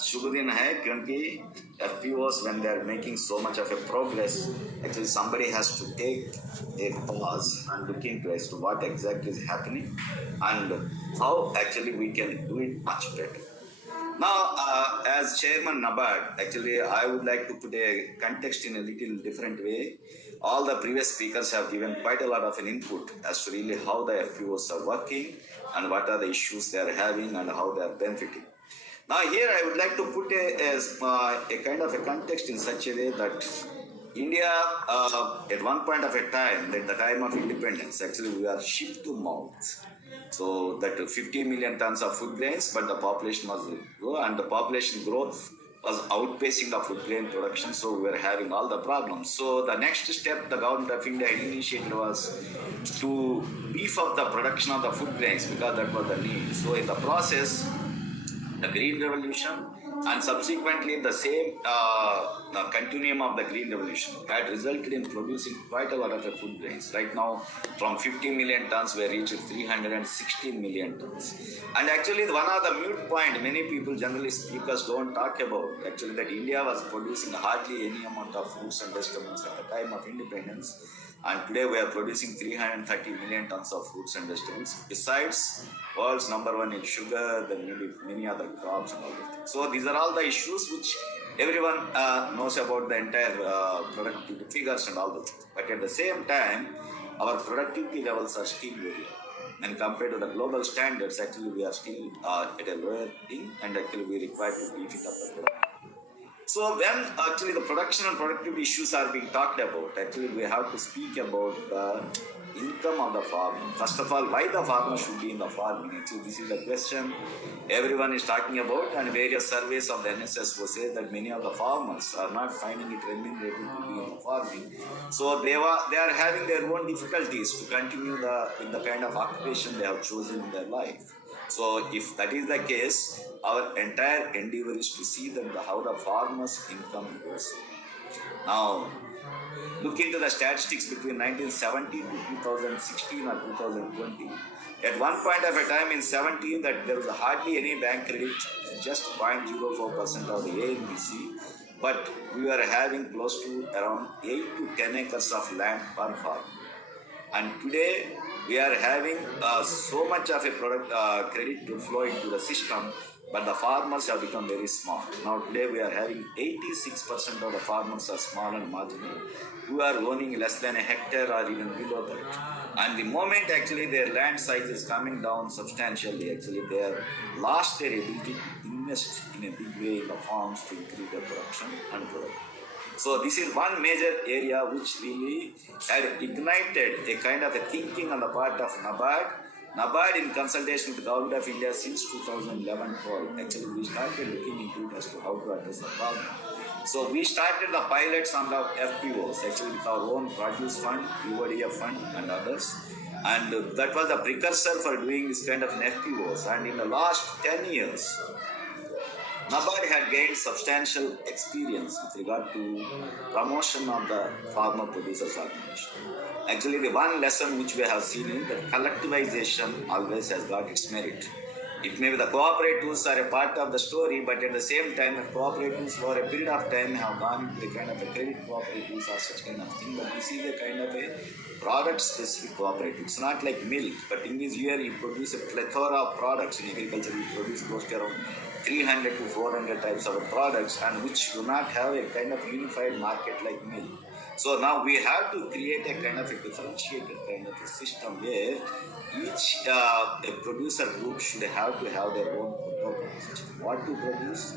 शुभ दिन है क्योंकि FPOs when they are making so much of a progress, actually somebody has to take a pause and look into as to what exactly is happening and how actually we can do it much better. Now, as Chairman NABARD, actually I would like to put a context in a little different way. All the previous speakers have given quite a lot of an input as to really how the FPOs are working and what are the issues they are having and how they are benefiting. Now here I would like to put a kind of a context in such a way that India at one point of a time, at the time of independence, actually we are ship to mouth. So that 50 million tons of food grains, but the population was low and the population growth was outpacing the food grain production, so we were having all the problems. So the next step the government of India initiated was to beef up the production of the food grains because that was the need. So in the process, the Green Revolution and subsequently the same continuum of the Green Revolution had resulted in producing quite a lot of food grains. Right now, from 50 million tons, we reached 316 million tons. And actually, one of the mute point many people, generally speakers, don't talk about, actually that India was producing hardly any amount of fruits and vegetables at the time of independence. And today we are producing 330 million tons of fruits and vegetables. Besides, world's number one in sugar, then maybe many other crops and all that. So these are all the issues which everyone knows about the entire productivity figures and all that. But at the same time, our productivity levels are still very low. And compared to the global standards, actually we are still at a lower thing, and actually we require to beef it up a little. So when actually the production and productivity issues are being talked about, actually we have to speak about the income of the farmer. First of all, why the farmer should be in the farming? Actually, this is the question everyone is talking about, and various surveys of the NSS will say that many of the farmers are not finding it remunerative to be in the farming. So they are having their own difficulties to continue in the kind of occupation they have chosen in their life. So if that is the case, our entire endeavor is to see that how the farmer's income goes. Now, look into the statistics between 1970 to 2016 or 2020. At one point of a time in 17, that there was hardly any bank credit, just 0.04% of the ANBC, but we were having close to around 8 to 10 acres of land per farm. And today we are having so much of a credit to flow into the system, but the farmers have become very small. Now today we are having 86% of the farmers are small and marginal, who are owning less than a hectare or even below that. And the moment actually their land size is coming down substantially, actually they have lost their ability to invest in a big way in the farms to increase their production and productivity. So this is one major area which really had ignited a kind of a thinking on the part of NABARD. NABARD, in consultation with the Government of India since 2011-12, actually we started looking into it as to how to address the problem. So we started the pilots on the FPOs, actually with our own produce fund, UODF fund and others. And that was the precursor for doing this kind of an FPOs. And in the last 10 years, NABARD had gained substantial experience with regard to promotion of the farmer producers organization. Actually, the one lesson which we have seen is that collectivization always has got its merit. It may be the cooperatives are a part of the story, but at the same time, the cooperatives for a period of time have gone into a kind of a credit cooperatives or such kind of thing. But this is a kind of a product-specific cooperative. It's not like milk, but in this year you produce a plethora of products. In agriculture, we produce close to around 300 to 400 types of products, and which do not have a kind of unified market like milk. So now we have to create a kind of a differentiated kind of a system where each producer group should have to have their own protocols. What to produce,